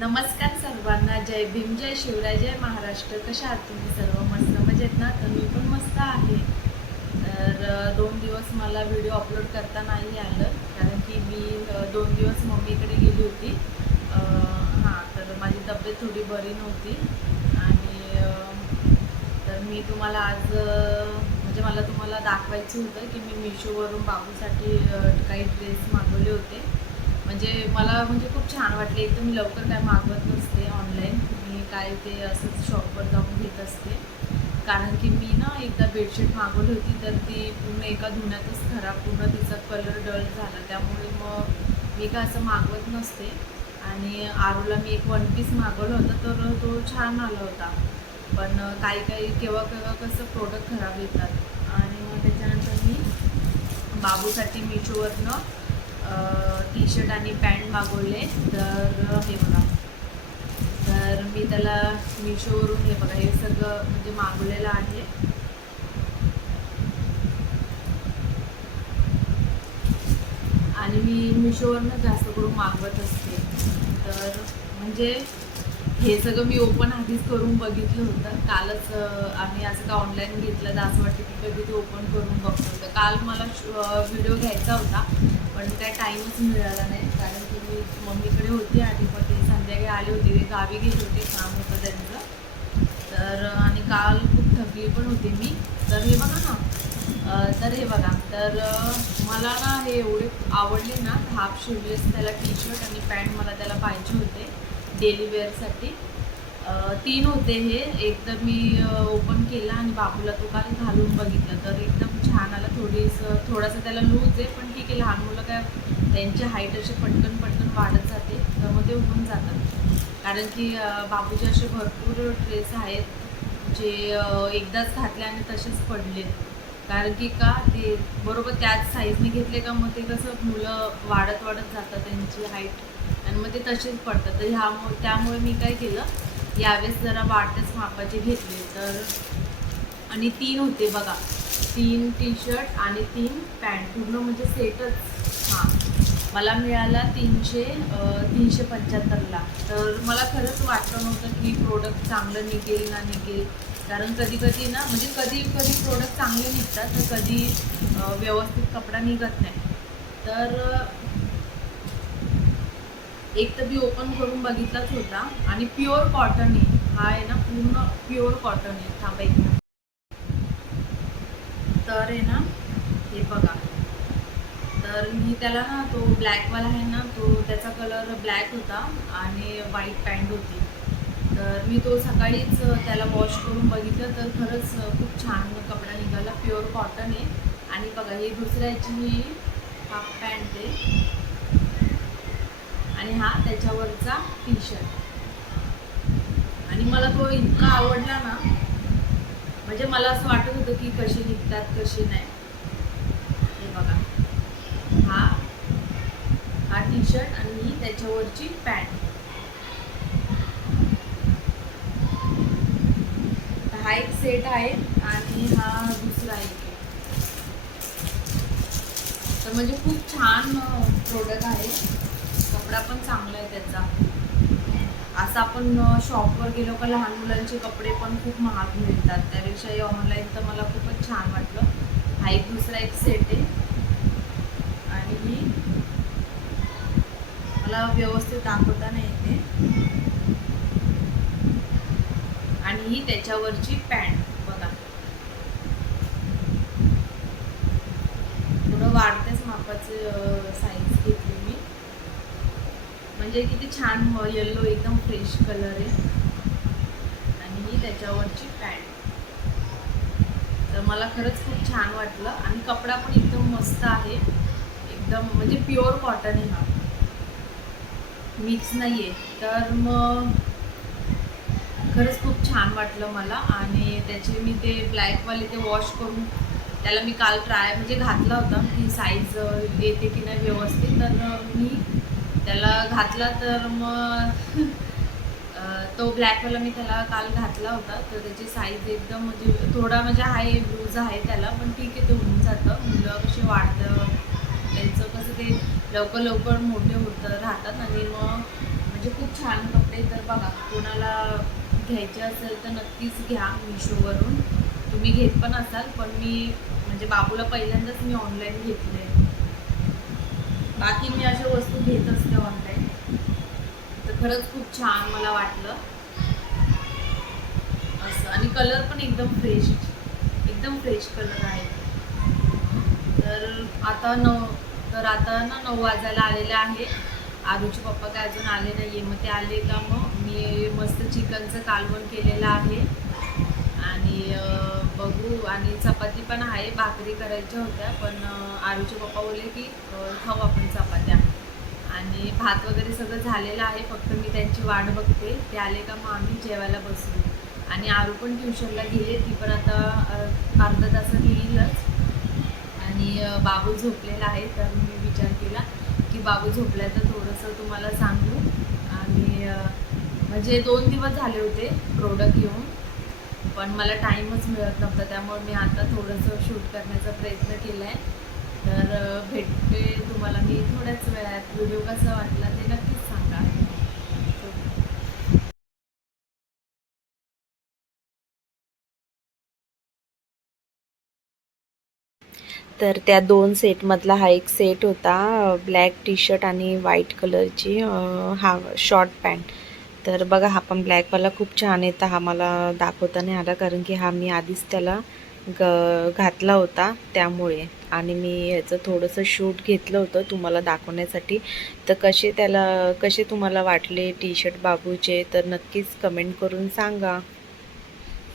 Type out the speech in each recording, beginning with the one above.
नमस्कार सर्वांना. जय भीम जय शिवराय जय महाराष्ट्र. कशा आहात तुम्ही सर्व? मस्त मजेत ना? तर मी पण मस्त आहे. तर दोन दिवस मला व्हिडिओ अपलोड करता नाही आलं. कारण की मी दोन दिवस मम्मीकडे गेली होती. हां तर माझी तब्येत थोडी बरी नव्हती. आणि तर मी तुम्हाला आज म्हणजे मला तुम्हाला दाखवायचं होतं की मी मिशोवरून बाबूसाठी काही ड्रेस मागवले होते. म्हणजे मला म्हणजे खूप छान वाटले. एक तर मी लवकर काय मागवत नसते ऑनलाईन मी काय ते असंच शॉपवर जाऊन घेत असते. कारण की मी ना एकदा बेडशीट मागवली होती तर ती पूर्ण एका धुण्यातच खराब पूर्ण तिचा कलर डल झाला. त्यामुळे मग मी काय असं मागवत नसते. आणि आरूला मी एक वन पीस मागवलं होतं तर तो छान आला होता. पण काही काही केव्हा केव्हा कसं प्रोडक्ट खराब येतात. आणि मग त्याच्यानंतर मी बाबूसाठी मिशोवरनं टी शर्ट आणि पॅन्ट मागवले तर हे बघा. तर मी त्याला मिशोवरून हे बघा हे सगळं म्हणजे मागवलेलं आहे. आणि मी मिशोवरनं जास्त करून मागवत असते. तर म्हणजे हे सगळं मी ओपन आधीच करून बघितलं होतं. कालच आम्ही असं का ऑनलाईन घेतलं तर असं वाटतं की कधी ते ओपन करून बघतो. होतं काल मला व्हिडिओ घ्यायचा होता. पण काय टाईमच मिळाला नाही. कारण की मी मम्मीकडे होती आणि मग ते संध्याकाळी आले होते. ते गावी गेले होते काम होतं त्यांचं. तर आणि काल खूप थकली पण होती मी. तर हे बघा ना. तर हे बघा. तर मला ना हे एवढे आवडले ना हाफ शिवलेस त्याला टी शर्ट आणि पॅन्ट मला त्याला पाहिजे होते. डेली वेअरसाठी तीन होते हे. एक तर मी ओपन केला आणि बाबूला तो काल घालून बघितलं. तर एकदम छान आला थोडीसं थोडासा त्याला लूज आहे पण ठीक आहे लहान मुलं काय त्यांची हाईट अशी पटकन पटकन वाढत जाते तर मग ते होऊन जातात. कारण की बाबूचे असे भरपूर ड्रेस आहेत जे एकदाच घातले आणि तसेच पडले. कारण की का ते बरोबर त्याच साईजने घेतले का मग ते कसं मुलं वाढत वाढत जातात त्यांची हाईट आणि मग ते तसेच पडतात. तर ह्यामुळे त्यामुळे मी काय केलं यावेळेस जरा वाढतेच मापाचे घेतले. तर आणि तीन होते बघा. तीन टी शर्ट आणि तीन पॅन्ट. पूर्ण म्हणजे सेटच. हां. मला मिळाला तीनशे तीनशे पंच्याहत्तरला. तर मला खरंच वाटलं नव्हतं की प्रोडक्ट चांगलं निघेल ना निघेल. कारण कधी कधी ना म्हणजे कधी कधी प्रोडक्ट चांगले निघतात तर कधी व्यवस्थित कपडा निघत नाही. तर एक तर मी ओपन करून बघितलाच होता. आणि प्युअर कॉटन आहे. हा आहे ना पूर्ण प्युअर कॉटन आहे. थांबा तर आहे ना हे बघा. तर मी त्याला ना तो ब्लॅकवाला आहे ना तो त्याचा कलर ब्लॅक होता आणि व्हाईट पॅन्ट होती. तर मी तो सकाळीच त्याला वॉश करून बघितलं तर खरंच खूप छान कपडा निघाला. प्युअर कॉटन आहे. आणि बघा ही दुसऱ्याची ही हाफ पॅन्ट आहे. आणि हा त्याच्यावरचा टी शर्ट आणि मला तो इतका आवडला ना म्हणजे मला असं वाटत होतं की कशी निघतात कशी नाही. हे बघा. हा. हा टी शर्ट आणि ही त्याच्यावरची पॅन्ट हा एक सेट आहे आणि हा दुसरा एक आहे. तर म्हणजे खूप छान प्रोडक्ट आहे. कपडा पण चांगला आहे त्याचा. असं आपण शॉपवर गेलो का लहान मुलांचे कपडे पण खूप महाग मिळतात. त्यापेक्षा हे ऑनलाईन तर मला खूपच छान वाटलं. हा एक दुसरा एक सेट आहे. आणि ही मला व्यवस्थित दाखवता नाही येते. आणि ही त्याच्यावरची पॅन्ट बघा. थोडं वाढत्याच मापाचे साईज म्हणजे किती छान येल्लो एकदम फ्रेश कलर आहे. आणि ही त्याच्यावरची पॅन्ट तर मला खरंच खूप छान वाटलं. आणि कपडा पण एकदम मस्त आहे. एकदम म्हणजे प्युअर कॉटन आहे हा. मिक्स नाही आहे तर मग खरंच खूप छान वाटलं मला. आणि त्याचे मी ते ब्लॅकवाले ते वॉश करून त्याला मी काल ट्राय म्हणजे घातला होता. की साईज येते की नाही व्यवस्थित. तर मी त्याला घातला तर मग तो ब्लॅकवाला मी त्याला काल घातला होता. तर त्याची साईज एकदम म्हणजे थोडा म्हणजे हाय लूज आहे त्याला पण ठीक आहे ते होऊन जातं. मुलं कसे वाढतं त्यांचं कसं ते लवकर लवकर मोठे होतं राहतात. आणि मग म्हणजे खूप छान कपडे तर बघा कोणाला घ्यायचे असेल तर नक्कीच घ्या मिशोवरून तुम्ही घेत पण असाल पण मी म्हणजे बाबूला पहिल्यांदाच मी ऑनलाईन घेतले बाकी मी अशा वस्तू घेत असते ऑनलाईन तर खरंच खूप छान मला वाटलं. असं. आणि कलर पण एकदम फ्रेश एकदम फ्रेश कलर आहे. तर आता नऊ तर आता ना नऊ वाजायला आलेले आहे. आरूचे पप्पा काय अजून आले नाही आहे मग ते आले का मग? मी मस्त चिकनचं कालवण केलेलं आहे. अं, आणि चपाती पण आहे भाकरी करायच्या होत्या पण आरूचे पप्पा बोलले की खाऊ आपण चपात्या. आणि भात वगैरे सगळं झालेलं आहे फक्त मी त्यांची वाट बघते. ते आले का मग आम्ही जेवायला बसू. आणि आरू पण ट्युशनला गेले ती पण आता अर्धा तासात येईलच. आणि बाबू झोपलेला आहे तर मी विचार केला की बाबू झोपलाय तर थोडंसं तुम्हाला सांगू. आणि म्हणजे दोन दिवस झाले होते प्रोडक्ट घेऊन. पण मला टाईमच मिळत नव्हता त्यामुळे मी आता थोडंसं शूट करण्याचा प्रयत्न केला आहे तर भेटते तुम्हाला मी थोड्याच वेळात. व्हिडिओ कसा वाटला ते नक्कीच सांगा. तर त्या दोन सेटमधला हा एक सेट होता ब्लॅक टी शर्ट आणि व्हाईट कलरची हा शॉर्ट पॅन्ट. तर बघा हा पण ब्लॅकवाला खूप छान येतं. हा मला दाखवता नाही आला कारण की हा मी आधीच त्याला ग घातला होता त्यामुळे. आणि मी ह्याचं थोडंसं शूट घेतलं होतं तुम्हाला दाखवण्यासाठी. तर कसे त्याला कसे तुम्हाला वाटले टी शर्ट बाबूचे? तर नक्कीच कमेंट करून सांगा.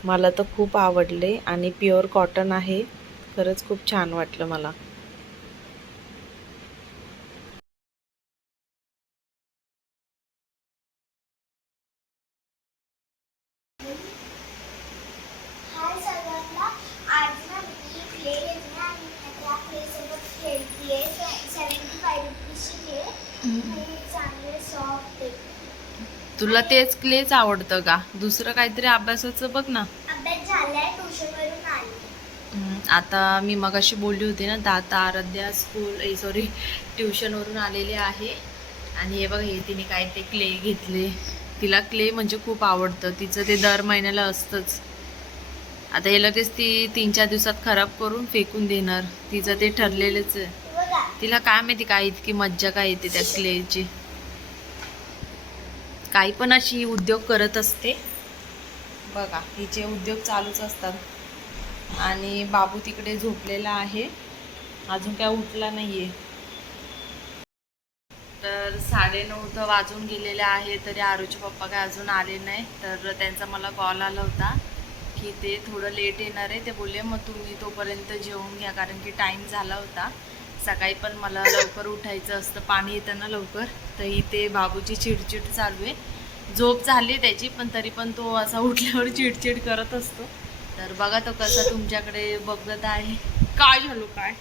मला तर खूप आवडले आणि प्युअर कॉटन आहे. खरंच खूप छान वाटलं मला हाय सगळ्यांना आज ना मी क्ले घेतली आणि त्या क्ले सोबत खेळतीये सेव्हन्टी फाय रुपीजची क्ले आणि चांगले सॉफ्ट आहे तुला तेच क्लेच आवडतं का? दुसरं काहीतरी अभ्यासाचं बघ ना. अभ्यास झालाय ट्युशनवरून आली. हम्म, आता मी मगाशी बोलली होती ना तर आता आराध्या स्कूल सॉरी ट्युशनवरून आलेले आहे. आणि हे बघ हे तिने काय ते क्ले घेतले. तिला क्ले म्हणजे खूप आवडतं. तिचं ते दर महिन्याला असतंच. आता हे लगेच ती तीन चार दिवसात खराब करून फेकून देणार. तिचं ते ठरलेलंच आहे. तिला काय माहिती काय इतकी मज्जा काय येते त्या क्लेची काही पण अशी उद्योग करत असते. बघा हिचे उद्योग चालूच असतात. आणि बाबू तिकडे झोपलेला आहे. अजून काय उठला नाही आहे तर साडेनऊ तर वाजून गेलेले आहे तरी आरूचे पप्पा काय अजून आले नाही तर त्यांचा मला कॉल आला होता की ते थोडं लेट येणार आहे. ते बोलले मग तुम्ही तोपर्यंत जेवून घ्या. कारण की टाईम झाला होता. सकाळी पण मला लवकर उठायचं असतं पाणी येतं ना लवकर. तर इथे बाबूची चिडचिड चालू आहे. झोप झाली त्याची पण तरी पण तो असा उठल्यावर चिडचिड करत असतो. तर बघा तो कसा तुमच्याकडे बघत आहे. काय झालो काय?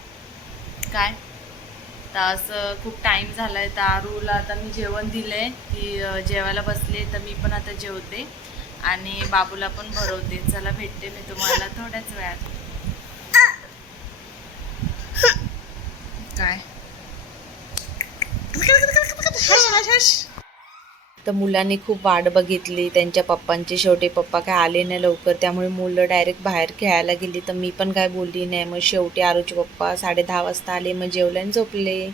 काय? तर असं खूप टाईम झाला आहे तर आरूला आता मी जेवण दिलं आहे ती अं, जेवायला बसले तर मी पण आता जेवते. आणि बाबूला पण भरवते. चला भेटते मी तुम्हाला थोड्याच वेळात. काय? तर मुलांनी खूप वाट बघितली त्यांच्या पप्पांची शेवटी पप्पा काय आले नाही लवकर त्यामुळे मुलं डायरेक्ट बाहेर खेळायला गेली. तर मी पण काय बोलली नाही. मग शेवटी आरूचे पप्पा साडे दहा वाजता आले मग जेवले आणि झोपले.